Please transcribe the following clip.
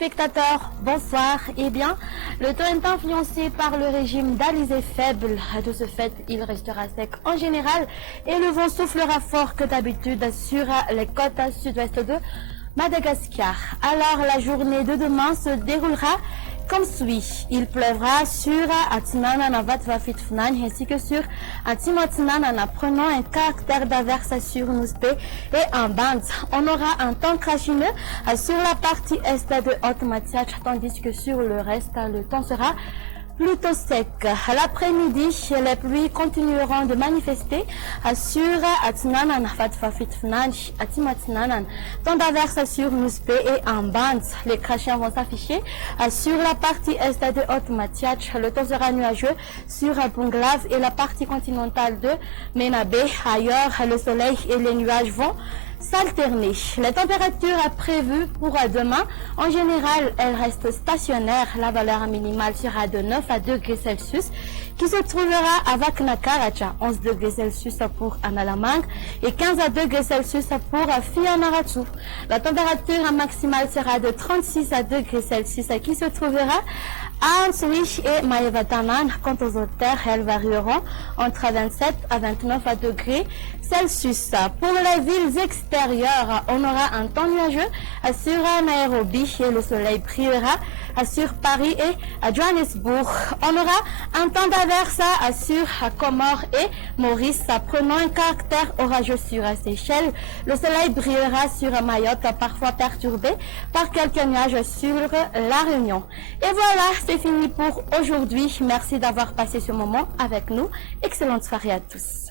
téléspectateurs, bonsoir. Eh bien, le temps est influencé par le régime d'Alizé faible. De ce fait, il restera sec en général et le vent soufflera fort que d'habitude sur les côtes sud-ouest de Madagascar. Alors, la journée de demain se déroulera comme suit. Il pleuvra sur Atinana Vatvafitfnan ainsi que sur Atimotinana, prenant un caractère d'averse sur Nouspe et en bande. On aura un temps crachineux sur la partie est de Haute-Matiach, tandis que sur le reste, le temps sera plutôt sec. L'après-midi, les pluies continueront de manifester sur Atinanan, Fatfafitfnan, Atimatinanan, temps d'averse sur Nouspe et en bande. Les crachats vont s'afficher sur la partie est de Haute-Matiach. Le temps sera nuageux sur Bunglav et la partie continentale de Menabé. Ailleurs, le soleil et les nuages vont s'alterner. Les températures prévues pour demain, en général, elles restent stationnaires. La valeur minimale sera de 9 à 2 degrés Celsius, qui se trouvera à Vaknakaracha, 11 degrés Celsius pour Analamang et 15 à 2 degrés Celsius pour Fianaratu. La température maximale sera de 36 à 2 degrés Celsius, qui se trouvera à Answich et Maevataman. Quant aux hauteurs, elles varieront entre 27 à 29 degrés Celsius. Pour les villes extérieures, on aura un temps nuageux sur Nairobi et le soleil brillera sur Paris et à Johannesburg. On aura un temps d'averse sur Comores et Maurice, prenant un caractère orageux sur Seychelles. Le soleil brillera sur Mayotte, parfois perturbé par quelques nuages sur la Réunion. Et voilà, c'est fini pour aujourd'hui. Merci d'avoir passé ce moment avec nous. Excellente soirée à tous.